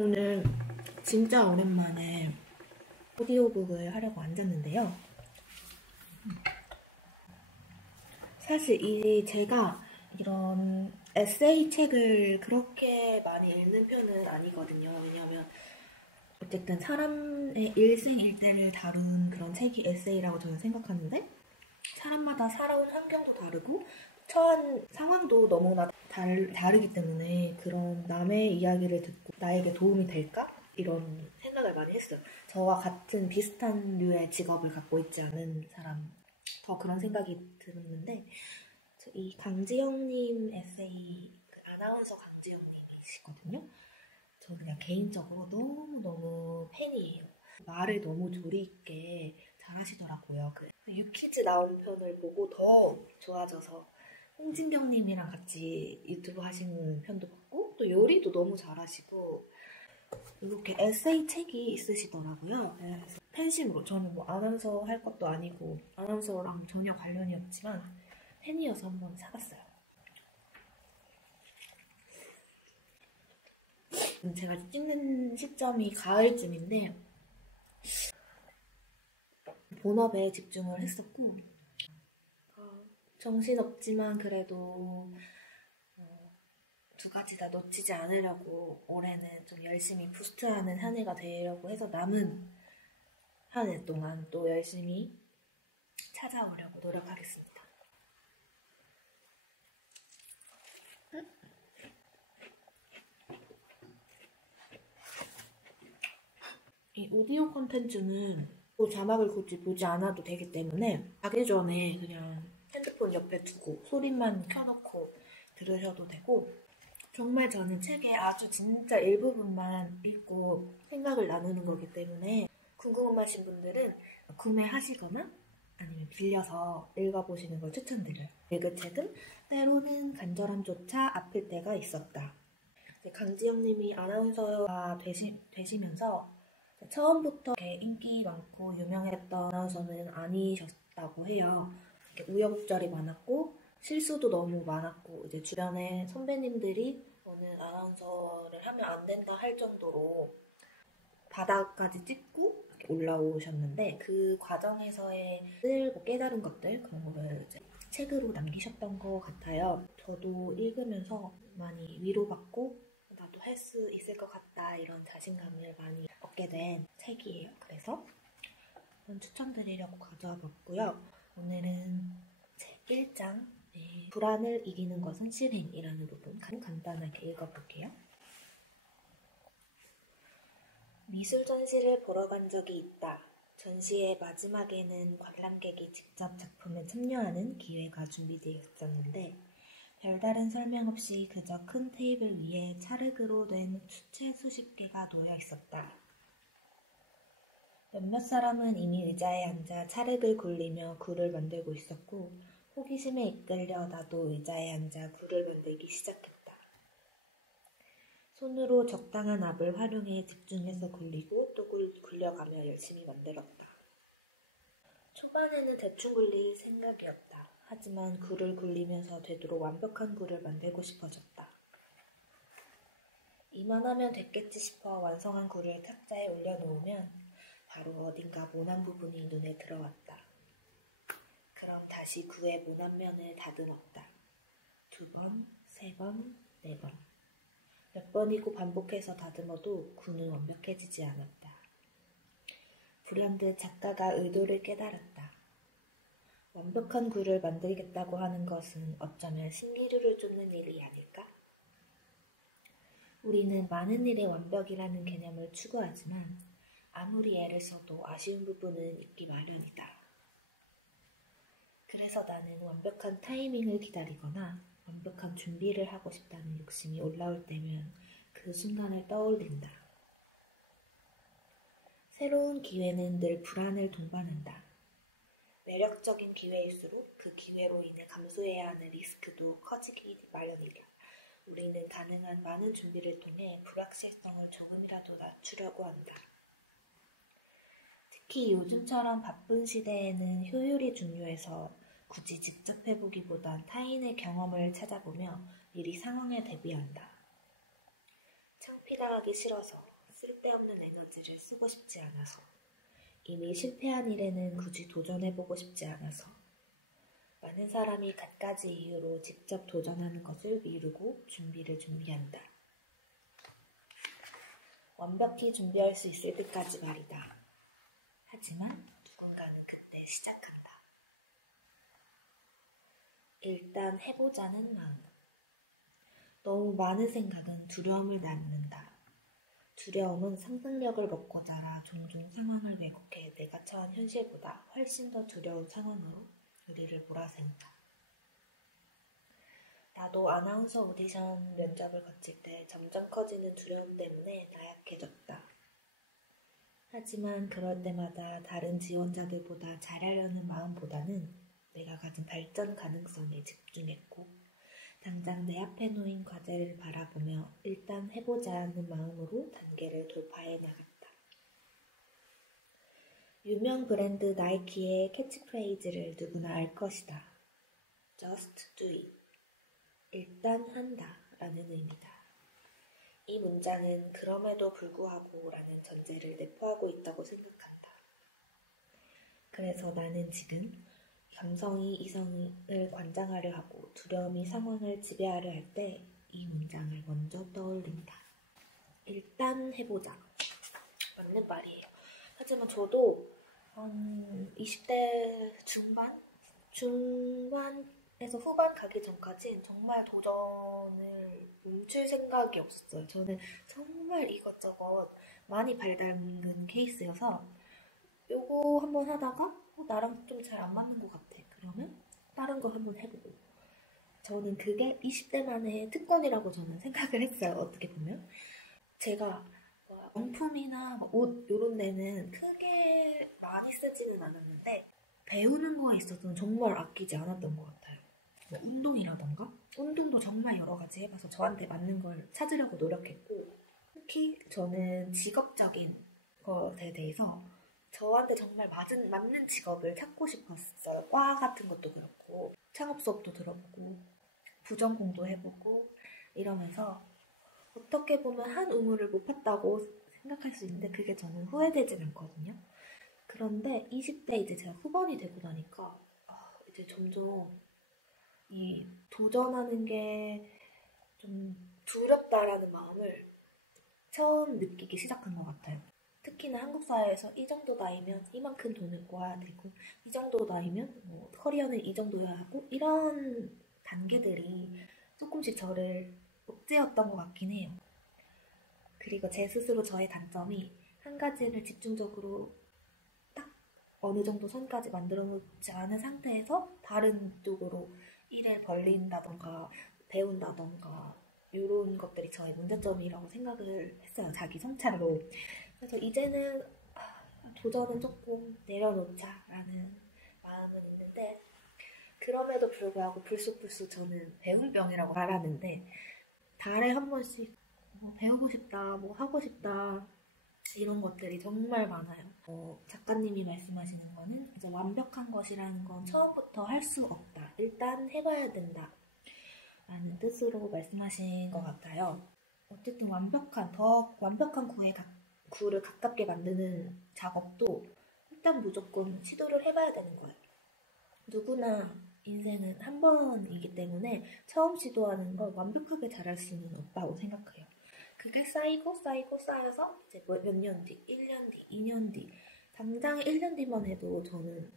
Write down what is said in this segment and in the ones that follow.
오늘 진짜 오랜만에 오디오북을 하려고 앉았는데요. 사실 제가 이런 에세이 책을 그렇게 많이 읽는 편은 아니거든요. 왜냐하면 어쨌든 사람의 일생일대를 다룬 그런 책이 에세이라고 저는 생각하는데, 사람마다 살아온 환경도 다르고 처한 상황도 너무나 다르기 때문에 그런 남의 이야기를 듣고 나에게 도움이 될까? 이런 생각을 많이 했어요. 저와 같은 비슷한 류의 직업을 갖고 있지 않은 사람, 더 그런 생각이 들었는데, 이 강지영님 에세이, 아나운서 강지영님이시거든요. 저는 그냥 개인적으로 너무너무 팬이에요. 말을 너무 조리 있게 잘하시더라고요. 유퀴즈 나온 편을 보고 더 좋아져서 홍진경님이랑 같이 유튜브 하시는 편도 봤고, 또 요리도 너무 잘하시고, 이렇게 에세이 책이 있으시더라고요. 그래서 팬심으로, 저는 뭐 아나운서 할 것도 아니고 아나운서랑 전혀 관련이 없지만 팬이어서 한번 사봤어요. 제가 찍는 시점이 가을쯤인데 본업에 집중을 했었고, 정신없지만 그래도 두 가지 다 놓치지 않으려고 올해는 좀 열심히 부스트하는 한 해가 되려고 해서 남은 한 해 동안 또 열심히 찾아오려고 노력하겠습니다. 이 오디오 콘텐츠는 자막을 굳이 보지 않아도 되기 때문에 자기 전에 그냥 핸드폰 옆에 두고 소리만 켜놓고 들으셔도 되고, 정말 저는 책의 아주 진짜 일부분만 읽고 생각을 나누는 거기 때문에 궁금하신 분들은 구매하시거나 아니면 빌려서 읽어보시는 걸 추천드려요. 읽은 책은 때로는 간절함조차 아플 때가 있었다. 강지영님이 아나운서가 되시면서 처음부터 인기 많고 유명했던 아나운서는 아니셨다고 해요. 우여곡절이 많았고 실수도 너무 많았고, 이제 주변에 선배님들이 너는 아나운서를 하면 안 된다 할 정도로 바닥까지 찍고 올라오셨는데, 그 과정에서의 깨달은 것들, 그런 거를 이제 책으로 남기셨던 것 같아요. 저도 읽으면서 많이 위로받고 나도 할 수 있을 것 같다, 이런 자신감을 많이 얻게 된 책이에요. 그래서 추천드리려고 가져와 봤고요. 오늘은 책 1장, 불안을 이기는 것은 실행이라는 부분 간단하게 읽어볼게요. 미술 전시를 보러 간 적이 있다. 전시의 마지막에는 관람객이 직접 작품에 참여하는 기회가 준비되어 있었는데, 별다른 설명 없이 그저 큰 테이블 위에 찰흙으로 된 수채 수십 개가 놓여 있었다. 몇몇 사람은 이미 의자에 앉아 찰흙을 굴리며 굴을 만들고 있었고, 호기심에 이끌려 나도 의자에 앉아 굴을 만들기 시작했다. 손으로 적당한 압을 활용해 집중해서 굴리고 또 굴려가며 열심히 만들었다. 초반에는 대충 굴릴 생각이었다. 하지만 굴을 굴리면서 되도록 완벽한 굴을 만들고 싶어졌다. 이만하면 됐겠지 싶어 완성한 굴을 탁자에 올려놓으면 바로 어딘가 모난 부분이 눈에 들어왔다. 그럼 다시 굴의 모난 면을 다듬었다. 2번, 3번, 4번. 몇 번이고 반복해서 다듬어도 굴은 완벽해지지 않았다. 불현듯 작가가 의도를 깨달았다. 완벽한 굴을 만들겠다고 하는 것은 어쩌면 신기루를 쫓는 일이 아닐까? 우리는 많은 일의 완벽이라는 개념을 추구하지만 아무리 애를 써도 아쉬운 부분은 있기 마련이다. 그래서 나는 완벽한 타이밍을 기다리거나 완벽한 준비를 하고 싶다는 욕심이 올라올 때면 그 순간을 떠올린다. 새로운 기회는 늘 불안을 동반한다. 매력적인 기회일수록 그 기회로 인해 감수해야 하는 리스크도 커지기 마련이다. 우리는 가능한 많은 준비를 통해 불확실성을 조금이라도 낮추려고 한다. 특히 요즘처럼 바쁜 시대에는 효율이 중요해서 굳이 직접 해보기보단 타인의 경험을 찾아보며 미리 상황에 대비한다. 창피당하기 싫어서, 에너지를 쓰고 싶지 않아서, 이미 실패한 일에는 굳이 도전해보고 싶지 않아서, 많은 사람이 갖가지 이유로 직접 도전하는 것을 미루고 준비한다. 완벽히 준비할 수 있을 때까지 말이다. 하지만 누군가는 그때 시작한다. 일단 해보자는 마음. 너무 많은 생각은 두려움을 낳는다. 두려움은 상상력을 먹고 자라 종종 상황을 왜곡해 내가 처한 현실보다 훨씬 더 두려운 상황으로 우리를 몰아세운다. 나도 아나운서 오디션 면접을 거칠 때 점점 커지는 두려움 때문에 나약해졌다. 하지만 그럴 때마다 다른 지원자들보다 잘하려는 마음보다는 내가 가진 발전 가능성에 집중했고, 당장 내 앞에 놓인 과제를 바라보며 일단 해보자는 마음으로 단계를 돌파해 나갔다. 유명 브랜드 나이키의 캐치프레이즈를 누구나 알 것이다. Just do it. 일단 한다 라는 의미다. 이 문장은 그럼에도 불구하고 라는 전제를 내포하고 있다고 생각한다. 그래서 나는 지금 감성이 이성을 관장하려 하고 두려움이 상황을 지배하려 할 때 이 문장을 먼저 떠올린다. 일단 해보자. 맞는 말이에요. 하지만 저도 20대 중반에서 후반 가기 전까지는 정말 도전을 멈출 생각이 없었어요. 저는 정말 이것저것 많이 발담근 케이스여서 요거 한번 하다가 나랑 좀 잘 안 맞는 것 같아. 그러면 다른 거 한번 해보고. 저는 그게 20대만의 특권이라고 저는 생각을 했어요. 어떻게 보면. 제가 명품이나 옷 이런 데는 크게 많이 쓰지는 않았는데 배우는 거에 있어서는 정말 아끼지 않았던 것 같아요. 운동이라던가 운동도 정말 여러 가지 해봐서 저한테 맞는 걸 찾으려고 노력했고, 특히 저는 직업적인 것에 대해서 저한테 정말 맞는 직업을 찾고 싶었어요. 과 같은 것도 그렇고 창업 수업도 들어보고 부전공도 해보고 이러면서 어떻게 보면 한 우물을 못 팠다고 생각할 수 있는데 그게 저는 후회되진 않거든요. 그런데 20대 이제 제가 후반이 되고 나니까 이제 점점 이 도전하는 게 좀 두렵다라는 마음을 처음 느끼기 시작한 것 같아요. 특히나 한국 사회에서 이 정도 나이면 이만큼 돈을 모아야 되고 이 정도 나이면 커리어는 이 정도여야 하고 이런 단계들이 조금씩 저를 옥죄었던 것 같긴 해요. 그리고 제 스스로 저의 단점이 한 가지를 집중적으로 딱 어느 정도 선까지 만들어 놓지 않은 상태에서 다른 쪽으로 일을 벌린다던가 배운다던가 이런 것들이 저의 문제점이라고 생각을 했어요. 자기 성찰로. 그래서 이제는 도전은 조금 내려놓자라는 마음은 있는데, 그럼에도 불구하고 불쑥불쑥 저는 배움병이라고 말하는데 달에 한 번씩 배우고 싶다, 하고 싶다 이런 것들이 정말 많아요. 작가님이 말씀하시는 거는 이제 완벽한 것이라는 건 처음부터 할 수 없다. 일단 해봐야 된다. 라는 뜻으로 말씀하신 것 같아요. 어쨌든 더 완벽한 구를 가깝게 만드는 작업도 일단 무조건 시도를 해봐야 되는 거예요. 누구나 인생은 한 번이기 때문에 처음 시도하는 걸 완벽하게 잘할 수는 없다고 생각해요. 그게 쌓여서 이제 몇 년 뒤, 1년 뒤, 2년 뒤, 당장 1년 뒤만 해도 저는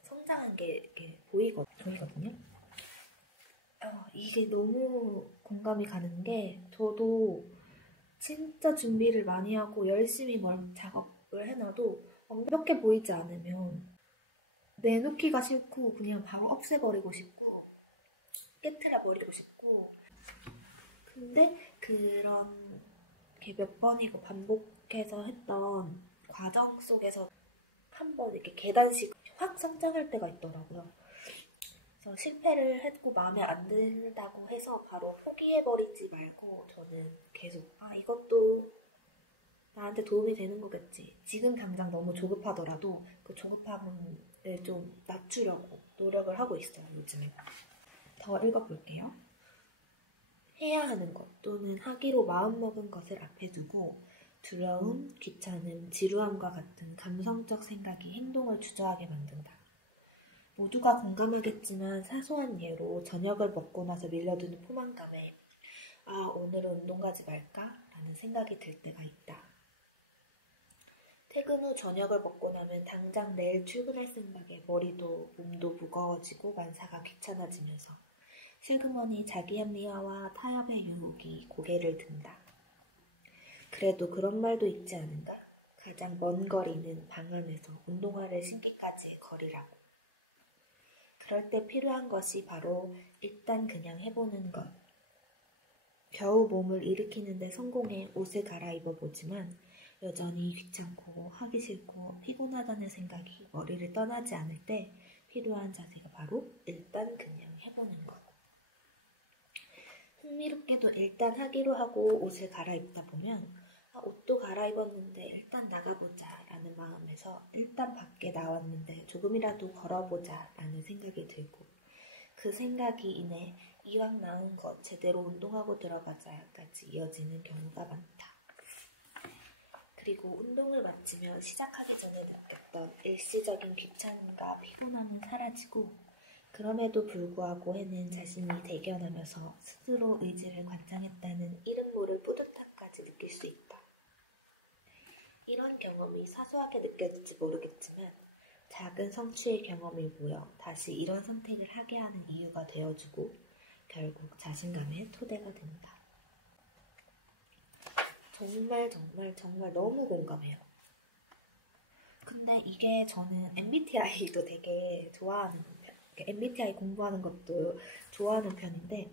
성장한 게 이렇게 보이거든요. 이게 너무 공감이 가는 게 저도 진짜 준비를 많이 하고 열심히 작업을 해놔도 완벽해 보이지 않으면 내놓기가 싫고 그냥 바로 없애버리고 싶고 깨트려버리고 싶고, 근데 그런 게 몇 번이고 반복해서 했던 과정 속에서 한번 이렇게 계단식 확 성장할 때가 있더라고요. 그래서 실패를 했고 마음에 안 든다고 해서 바로 포기해버리지 말고 저는 계속 이것도 나한테 도움이 되는 거겠지. 지금 당장 너무 조급하더라도 그 조급함을 좀 낮추려고 노력을 하고 있어요, 요즘에. 더 읽어볼게요. 해야 하는 것 또는 하기로 마음먹은 것을 앞에 두고 두려움, 귀찮음, 지루함과 같은 감성적 생각이 행동을 주저하게 만든다. 모두가 공감하겠지만 사소한 예로 저녁을 먹고 나서 밀려드는 포만감에 오늘은 운동 가지 말까? 라는 생각이 들 때가 있다. 퇴근 후 저녁을 먹고 나면 당장 내일 출근할 생각에 머리도 몸도 무거워지고 만사가 귀찮아지면서 슬그머니 자기 합리화와 타협의 유혹이 고개를 든다. 그래도 그런 말도 있지 않은가? 가장 먼 거리는 방 안에서 운동화를 신기까지의 거리라고. 그럴 때 필요한 것이 바로 일단 그냥 해보는 것. 겨우 몸을 일으키는 데 성공해 옷을 갈아입어 보지만 여전히 귀찮고 하기 싫고 피곤하다는 생각이 머리를 떠나지 않을 때 필요한 자세가 바로 일단 그냥 해보는 것. 흥미롭게도 일단 하기로 하고 옷을 갈아입다 보면 옷도 갈아입었는데 일단 나가보자 라는 마음에서 일단 밖에 나왔는데 조금이라도 걸어보자 라는 생각이 들고 그 생각이 인해 이왕 나온 것 제대로 운동하고 들어가자까지 이어지는 경우가 많다. 그리고 운동을 마치며 시작하기 전에 느꼈던 일시적인 귀찮음과 피곤함은 사라지고 그럼에도 불구하고 해낸 자신이 대견하면서 스스로 의지를 관장했다는 이름 모를 뿌듯함까지 느낄 수 있다. 이런 경험이 사소하게 느껴질지 모르겠지만 작은 성취의 경험이 모여 다시 이런 선택을 하게 하는 이유가 되어주고 결국 자신감의 토대가 된다. 정말 너무 공감해요. 근데 이게 저는 MBTI도 되게 좋아하는 편, MBTI 공부하는 것도 좋아하는 편인데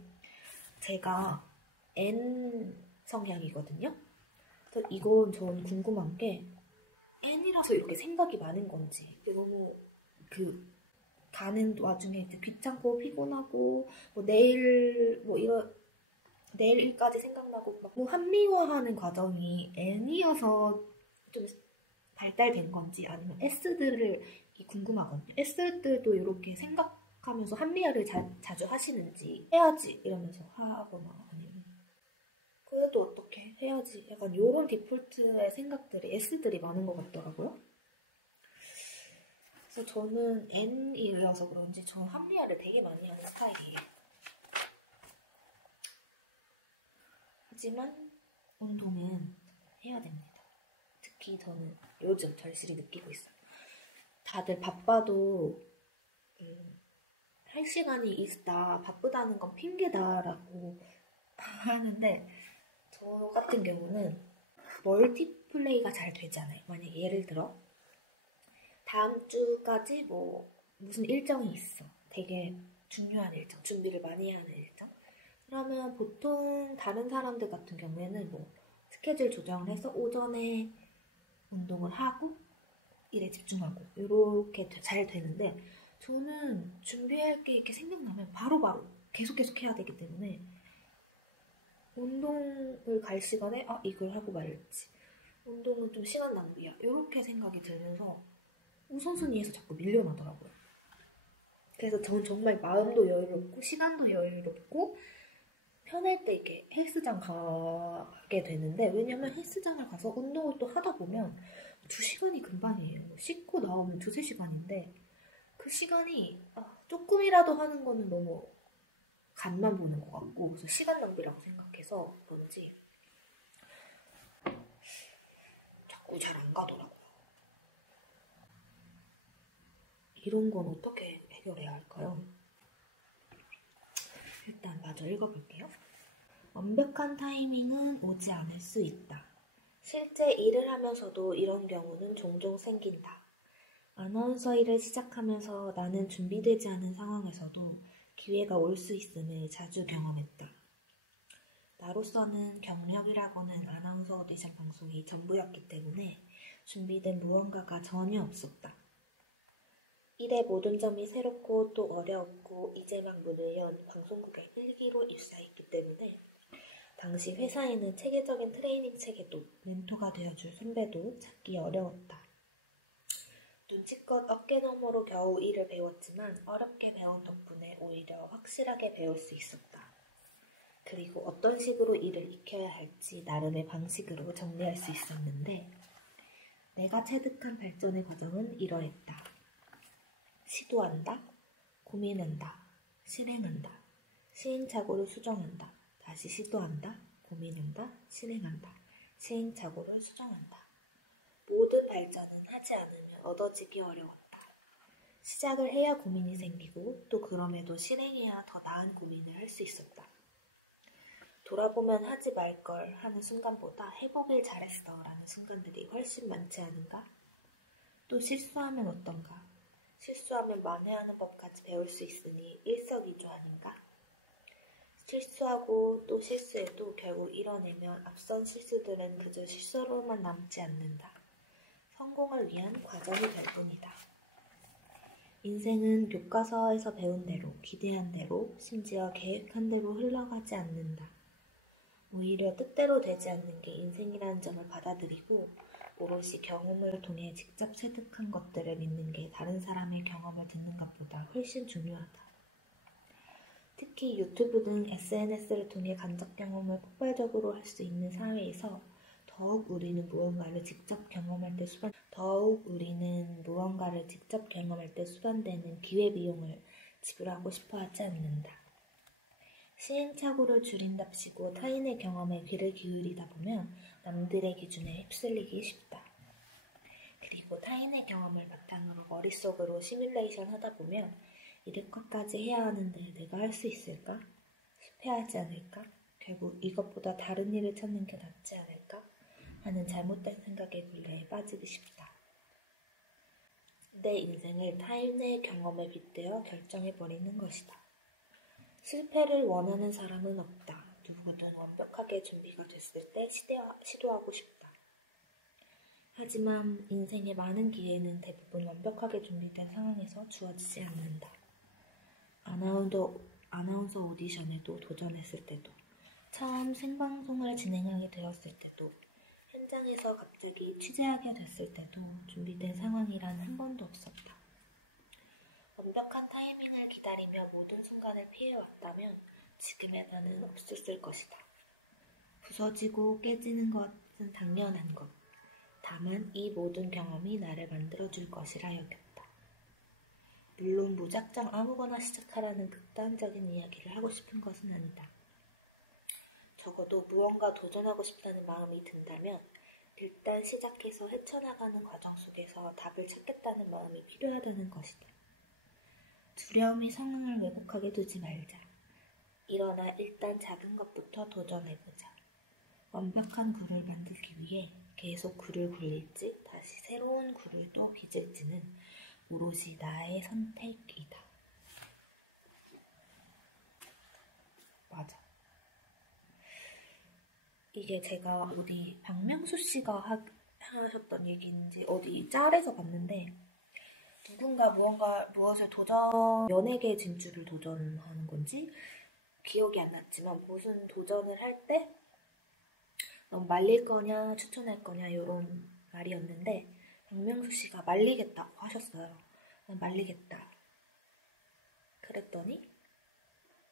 제가 N 성향이거든요. 그래서 이건 저는 궁금한 게 N이라서 이렇게 생각이 많은 건지 너무 가는 와중에 귀찮고 피곤하고 내일 일까지 생각나고 합리화하는 과정이 N이어서 좀 발달된 건지 아니면 S들을 궁금하거든요. S들도 이렇게 생각하면서 합리화를 자주 하시는지 해야지 이러면서 하거나 아니면 그래도 어떻게 해야지 약간 요런 디폴트의 생각들이 S들이 많은 것 같더라고요. 그래서 저는 N이어서 그런지 저는 합리화를 되게 많이 하는 스타일이에요. 하지만 운동은 해야 됩니다. 특히 저는 요즘 절실히 느끼고 있어요. 다들 바빠도 할 시간이 있다, 바쁘다는 건 핑계다라고 하는데 저 같은 경우는 멀티플레이가 잘 되잖아요. 만약에 예를 들어 다음 주까지 무슨 일정이 있어. 되게 중요한 일정, 준비를 많이 하는 일정. 그러면 보통 다른 사람들 같은 경우에는 스케줄 조정을 해서 오전에 운동을 하고 일에 집중하고 이렇게 잘 되는데 저는 준비할 게 이렇게 생각나면 바로바로 계속 해야 되기 때문에 운동을 갈 시간에 이걸 하고 말지 운동은 좀 시간 낭비야 이렇게 생각이 들면서 우선순위에서 자꾸 밀려나더라고요. 그래서 저는 정말 마음도 여유롭고 시간도 여유롭고 편할 때 이렇게 헬스장 가게 되는데 왜냐면 헬스장을 가서 운동을 또 하다 보면 2시간이 금방이에요. 씻고 나오면 2-3시간인데 그 시간이 조금이라도 하는 거는 너무 간만 보는 것 같고 그래서 시간 낭비라고 생각해서 그런지 자꾸 잘 안 가더라고요. 이런 건 어떻게 해결해야 할까요? 일단 마저 읽어볼게요. 완벽한 타이밍은 오지 않을 수 있다. 실제 일을 하면서도 이런 경우는 종종 생긴다. 아나운서 일을 시작하면서 나는 준비되지 않은 상황에서도 기회가 올 수 있음을 자주 경험했다. 나로서는 경력이라고는 아나운서 오디션 방송이 전부였기 때문에 준비된 무언가가 전혀 없었다. 일의 모든 점이 새롭고 또 어려웠고 이제 막 문을 연 방송국의 1기로 입사했기 때문에 당시 회사에는 체계적인 트레이닝 체계도 멘토가 되어줄 선배도 찾기 어려웠다. 눈치껏 어깨너머로 겨우 일을 배웠지만 어렵게 배운 덕분에 오히려 확실하게 배울 수 있었다. 그리고 어떤 식으로 일을 익혀야 할지 나름의 방식으로 정리할 수 있었는데 내가 체득한 발전의 과정은 이러했다. 시도한다, 고민한다, 실행한다, 시행착오를 수정한다, 다시 시도한다, 고민한다, 실행한다, 시행착오를 수정한다. 모든 발전은 하지 않으면 얻어지기 어려웠다. 시작을 해야 고민이 생기고 또 그럼에도 실행해야 더 나은 고민을 할 수 있었다. 돌아보면 하지 말걸 하는 순간보다 해보길 잘했어 라는 순간들이 훨씬 많지 않은가? 또 실수하면 어떤가? 실수하면 만회하는 법까지 배울 수 있으니 일석이조 아닌가? 실수하고 또 실수해도 결국 이뤄내면 앞선 실수들은 그저 실수로만 남지 않는다. 성공을 위한 과정이 될 뿐이다. 인생은 교과서에서 배운 대로, 기대한 대로, 심지어 계획한 대로 흘러가지 않는다. 오히려 뜻대로 되지 않는 게 인생이라는 점을 받아들이고 오롯이 경험을 통해 직접 체득한 것들을 믿는 게 다른 사람의 경험을 듣는 것보다 훨씬 중요하다. 특히 유튜브 등 SNS를 통해 간접 경험을 폭발적으로 할 수 있는 사회에서 더욱 우리는 무언가를 직접 경험할 때 수반되는 기회비용을 지불하고 싶어 하지 않는다. 시행착오를 줄인답시고 타인의 경험에 귀를 기울이다 보면 남들의 기준에 휩쓸리기 쉽다. 그리고 타인의 경험을 바탕으로 머릿속으로 시뮬레이션 하다 보면 이렇게까지 해야 하는데 내가 할 수 있을까? 실패하지 않을까? 결국 이것보다 다른 일을 찾는 게 낫지 않을까? 하는 잘못된 생각의 굴레에 빠지기 쉽다. 내 인생을 타인의 경험에 빗대어 결정해버리는 것이다. 실패를 원하는 사람은 없다. 누구든 완벽하게 준비가 됐을 때 시도하고 싶다. 하지만 인생의 많은 기회는 대부분 완벽하게 준비된 상황에서 주어지지 않는다. 아나운서 오디션에도 도전했을 때도, 처음 생방송을 진행하게 되었을 때도, 현장에서 갑자기 취재하게 됐을 때도 준비된 상황이란 한 번도 없었다. 완벽한 타이밍을 기다리며 모든 순간을 피해왔다면 지금의 나는 없었을 것이다. 부서지고 깨지는 것은 당연한 것. 다만 이 모든 경험이 나를 만들어줄 것이라 여겼다. 물론 무작정 아무거나 시작하라는 극단적인 이야기를 하고 싶은 것은 아니다. 적어도 무언가 도전하고 싶다는 마음이 든다면 일단 시작해서 헤쳐나가는 과정 속에서 답을 찾겠다는 마음이 필요하다는 것이다. 두려움이 상황을 왜곡하게 두지 말자. 일어나 일단 작은 것부터 도전해보자. 완벽한 굴을 만들기 위해 계속 굴을 굴릴지 다시 새로운 굴을 또 빚을지는 오롯이 나의 선택이다. 맞아. 이게 제가 어디 박명수 씨가 하셨던 얘기인지 어디 짤에서 봤는데 누군가 무엇을 연예계 진출을 도전하는 건지 기억이 안 났지만 무슨 도전을 할 때 넌 말릴 거냐 추천할 거냐 이런 말이었는데 박명수 씨가 말리겠다고 하셨어요. 난 말리겠다. 그랬더니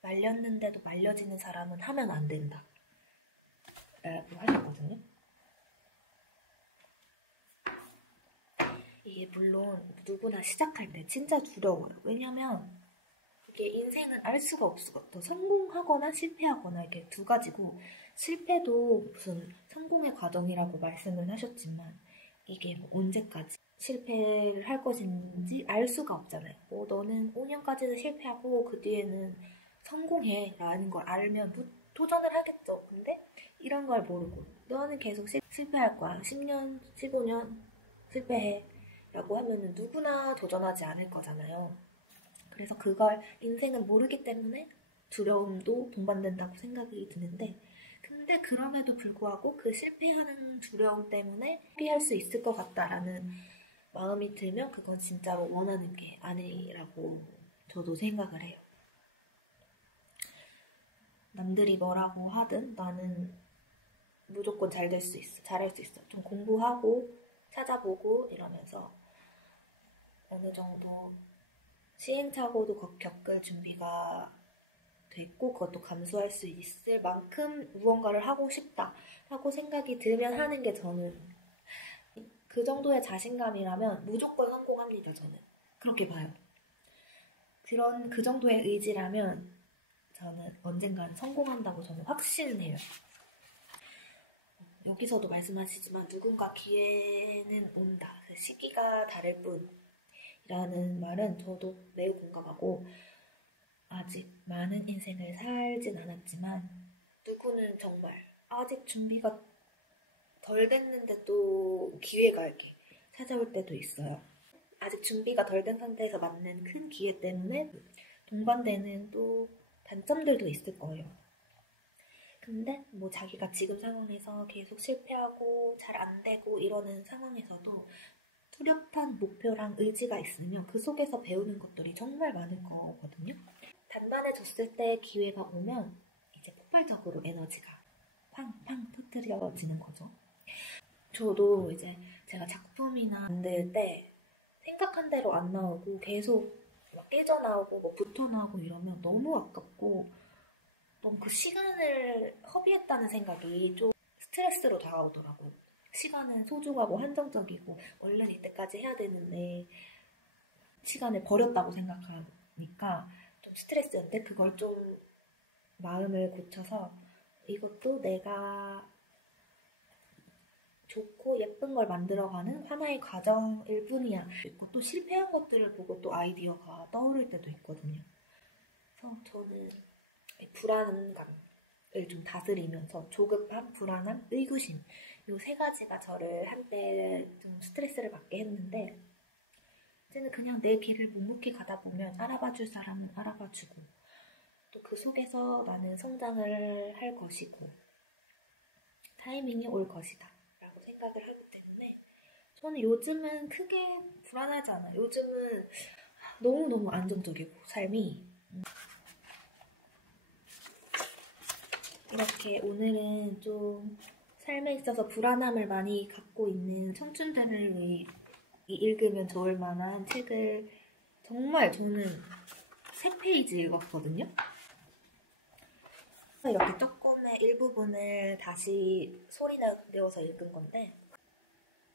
말렸는데도 말려지는 사람은 하면 안 된다. 라고 하셨거든요. 이게 물론 누구나 시작할 때 진짜 두려워요. 왜냐면 이게 인생은 알 수가 없어. 성공하거나 실패하거나 이렇게 두 가지고 실패도 무슨 성공의 과정이라고 말씀을 하셨지만 이게 뭐 언제까지 실패를 할 것인지 알 수가 없잖아요. 너는 5년까지는 실패하고 그 뒤에는 성공해 라는 걸 알면 도전을 하겠죠. 근데 이런 걸 모르고 너는 계속 실패할 거야. 10년, 15년 실패해 라고 하면은 누구나 도전하지 않을 거잖아요. 그래서 그걸 인생은 모르기 때문에 두려움도 동반된다고 생각이 드는데 근데 그럼에도 불구하고 그 실패하는 두려움 때문에 피할 수 있을 것 같다라는 마음이 들면 그건 진짜로 원하는 게 아니라고 저도 생각을 해요. 남들이 뭐라고 하든 나는 무조건 잘할 수 있어. 좀 공부하고 찾아보고 이러면서 어느 정도 시행착오도 겪을 준비가 됐고 그것도 감수할 수 있을 만큼 무언가를 하고 싶다라고 생각이 들면 하는 게 저는 그 정도의 자신감이라면 무조건 성공합니다. 저는 그렇게 봐요. 그 정도의 의지라면 저는 언젠간 성공한다고 저는 확신해요. 여기서도 말씀하시지만 누군가 기회는 온다. 그 시기가 다를 뿐이라는 말은 저도 매우 공감하고 아직 많은 인생을 살진 않았지만 누구는 정말 아직 준비가 덜 됐는데 또 기회가 이렇게 찾아올 때도 있어요. 아직 준비가 덜 된 상태에서 맞는 큰 기회 때문에 동반되는 또 단점들도 있을 거예요. 근데 뭐 자기가 지금 상황에서 계속 실패하고 잘 안 되고 이러는 상황에서도 뚜렷한 목표랑 의지가 있으면 그 속에서 배우는 것들이 정말 많을 거거든요. 단단해졌을 때 기회가 오면 이제 폭발적으로 에너지가 팡팡 터뜨려지는 거죠. 저도 이제 제가 작품이나 만들 때 생각한 대로 안 나오고 계속 막 깨져나오고 뭐 붙어나오고 이러면 너무 아깝고 너무 그 시간을 허비했다는 생각이 좀 스트레스로 다가오더라고요. 시간은 소중하고 한정적이고 얼른 이때까지 해야 되는데 시간을 버렸다고 생각하니까 좀 스트레스였는데 그걸 좀 마음을 고쳐서 이것도 내가 좋고 예쁜 걸 만들어가는 하나의 과정일 뿐이야. 그리고 또 실패한 것들을 보고 또 아이디어가 떠오를 때도 있거든요. 그래서 저는 불안감을 좀 다스리면서 조급함, 불안함, 의구심 이 세 가지가 저를 한때 좀 스트레스를 받게 했는데 이제는 그냥 내 길을 묵묵히 가다 보면 알아봐줄 사람은 알아봐주고 또 그 속에서 나는 성장을 할 것이고 타이밍이 올 것이다 라고 생각을 하기 때문에 저는 요즘은 크게 불안하지 않아요. 요즘은 너무너무 안정적이고 삶이 이렇게 오늘은 좀 삶에 있어서 불안함을 많이 갖고 있는 청춘들을 읽으면 좋을 만한 책을 정말 저는 3페이지 읽었거든요. 이렇게 조금의 일부분을 다시 소리 내어서 읽은 건데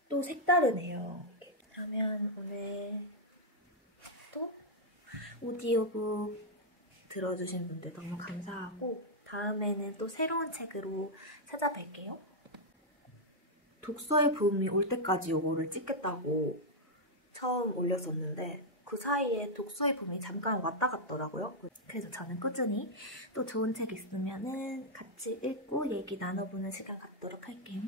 또 색다르네요. 이렇게 하면 오늘 또 오디오북 들어주신 분들 너무 감사하고 다음에는 또 새로운 책으로 찾아뵐게요. 독서의 붐이 올 때까지 요거를 찍겠다고 처음 올렸었는데 그 사이에 독서의 붐이 잠깐 왔다 갔더라고요. 그래서 저는 꾸준히 또 좋은 책 있으면은 같이 읽고 얘기 나눠보는 시간 갖도록 할게요.